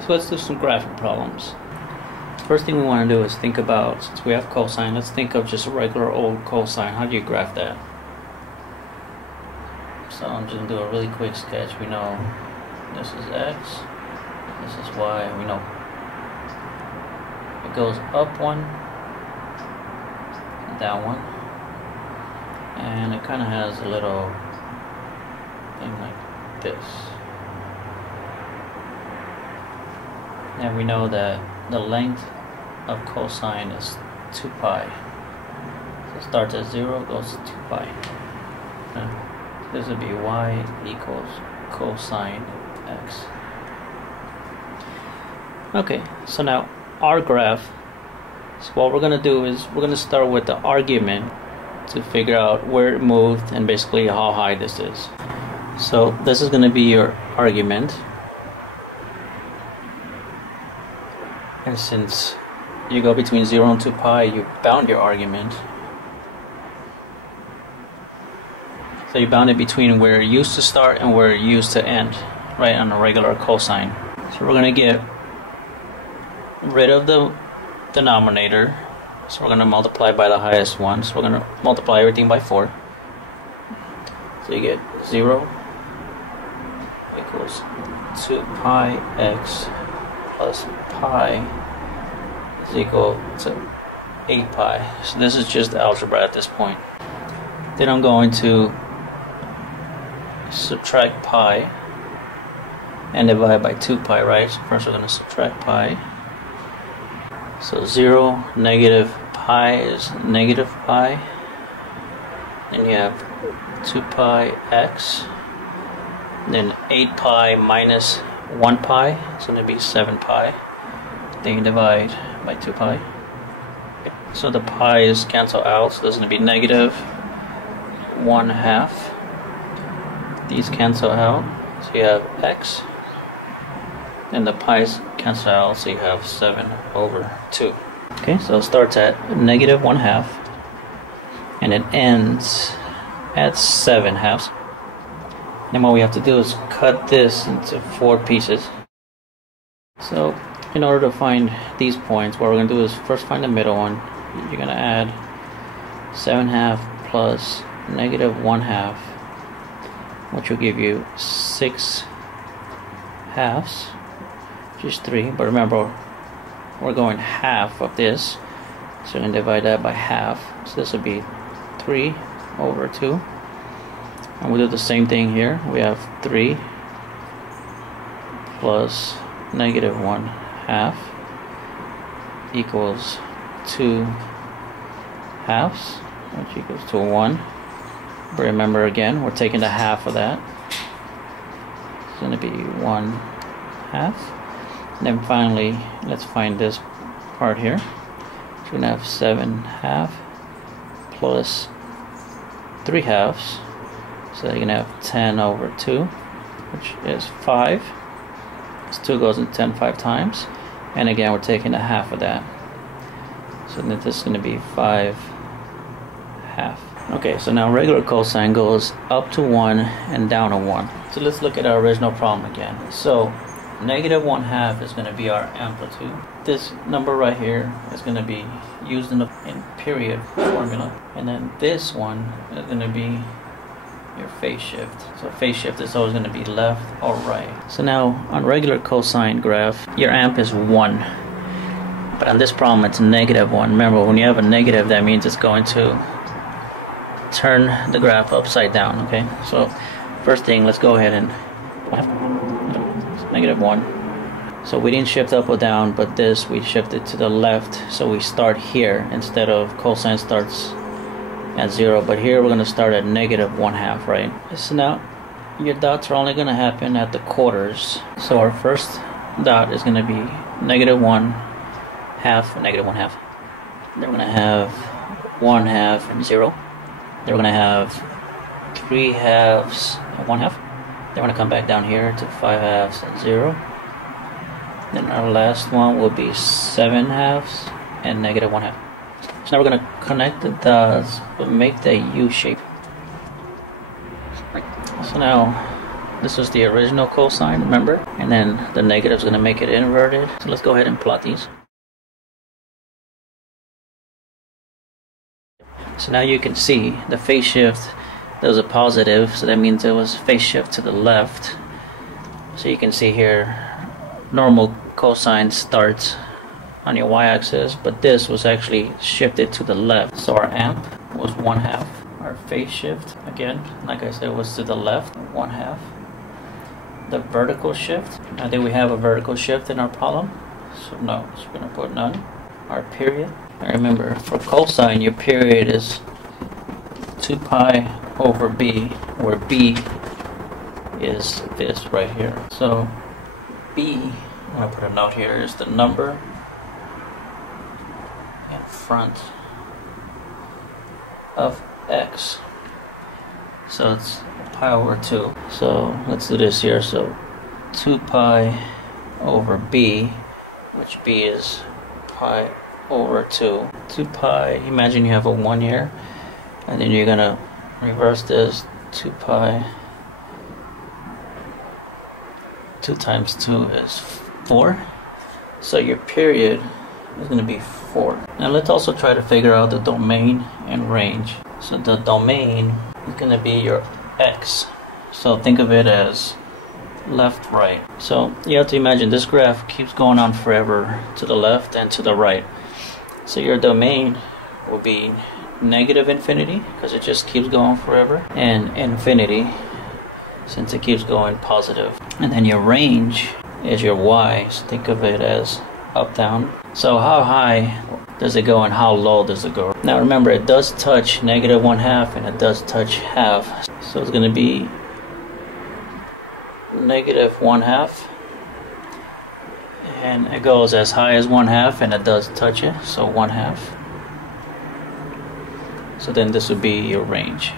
So let's do some graphic problems. First thing we want to do is think about, since we have cosine, let's think of just a regular old cosine. How do you graph that? So I'm just going to do a really quick sketch. We know this is x, this is y, we know it goes up one, down one, and it kind of has a little thing like this. And we know that the length of cosine is 2π. So it starts at 0, goes to 2π. This would be y equals cosine x. Okay, so now our graph, so what we're going to do is we're going to start with the argument to figure out where it moved and basically how high this is. So this is going to be your argument. And since you go between 0 and 2π, you bound your argument. So you bound it between where it used to start and where it used to end, right, on a regular cosine. So we're going to get rid of the denominator. So we're going to multiply by the highest one. So we're going to multiply everything by 4. So you get 0 equals 2π x plus pi is equal to 8π. So this is just algebra at this point. Then I'm going to subtract pi and divide by 2π, right? So first we're going to subtract pi. So 0, negative pi is negative pi. Then you have 2π x. Then 8π minus 1π, it's going to be 7π. Then you divide by 2π. So the pi's cancel out, so there's going to be negative 1/2. These cancel out, so you have x. And the pi's cancel out, so you have 7/2. Okay, so it starts at negative 1/2 and it ends at 7/2. Then what we have to do is cut this into 4 pieces. So in order to find these points, what we're going to do is first find the middle one. You're going to add 7/2 plus negative 1/2, which will give you 6/2, which is 3. But remember, we're going half of this, so we're going to divide that by half. So this will be 3/2. And we'll do the same thing here. We have 3 plus negative 1/2 equals 2/2, which equals to 1. But remember again, we're taking the half of that. It's going to be 1/2. And then finally, let's find this part here. So we're going to have 7/2 plus 3/2. So you're going to have 10/2, which is 5. This 2 goes in 10 5 times. And again, we're taking a half of that. So then this is going to be 5/2. Okay, so now regular cosine goes up to 1 and down to 1. So let's look at our original problem again. So negative 1/2 is going to be our amplitude. This number right here is going to be used in period formula. And then this one is going to be your phase shift. So phase shift is always going to be left or right. So now on regular cosine graph, your amp is 1. But on this problem, it's negative 1. Remember, when you have a negative, that means it's going to turn the graph upside down, okay? So first thing, let's go ahead and negative 1. So we didn't shift up or down, but this we shifted to the left. So we start here instead of cosine starts at 0. But here we're going to start at negative 1/2, right? So now your dots are only going to happen at the quarters. So our first dot is going to be negative 1/2, negative 1/2. Then we're going to have 1/2 and 0. Then we're going to have 3/2 and 1/2. Then we're going to come back down here to 5/2 and 0. Then our last one will be 7/2 and negative 1/2. So now we're going to connect the dots but make the U shape. So now This is the original cosine, remember? And then the negative is going to make it inverted. So let's go ahead and plot these. So now you can see the phase shift, there was a positive, so that means it was phase shift to the left. So you can see here, normal cosine starts on your y-axis, but this was actually shifted to the left. So our amp was 1/2. Our phase shift, again, like I said, was to the left, 1/2. The vertical shift, I think we have a vertical shift in our problem, so no, so we're going to put none. Our period, I remember for cosine, your period is 2 pi over b, where b is this right here. So b, I'm going to put a note here, is the number in front of x. So it's pi over 2. So let's do this here. So 2 pi over b, which b is pi over 2. 2 pi, imagine you have a 1 here, and then you're gonna reverse this. 2 pi, 2 times 2 is 4. So your period is going to be 4. Now let's also try to figure out the domain and range. So the domain is going to be your x. So think of it as left, right. So you have to imagine this graph keeps going on forever to the left and to the right. So your domain will be negative infinity, because it just keeps going forever, and infinity, since it keeps going positive. And then your range is your y. So think of it as up, down. So how high does it go and how low does it go? Now remember, it does touch negative 1/2 and it does touch half. So it's going to be negative 1/2, and it goes as high as 1/2 and it does touch it, so 1/2. So then this would be your range.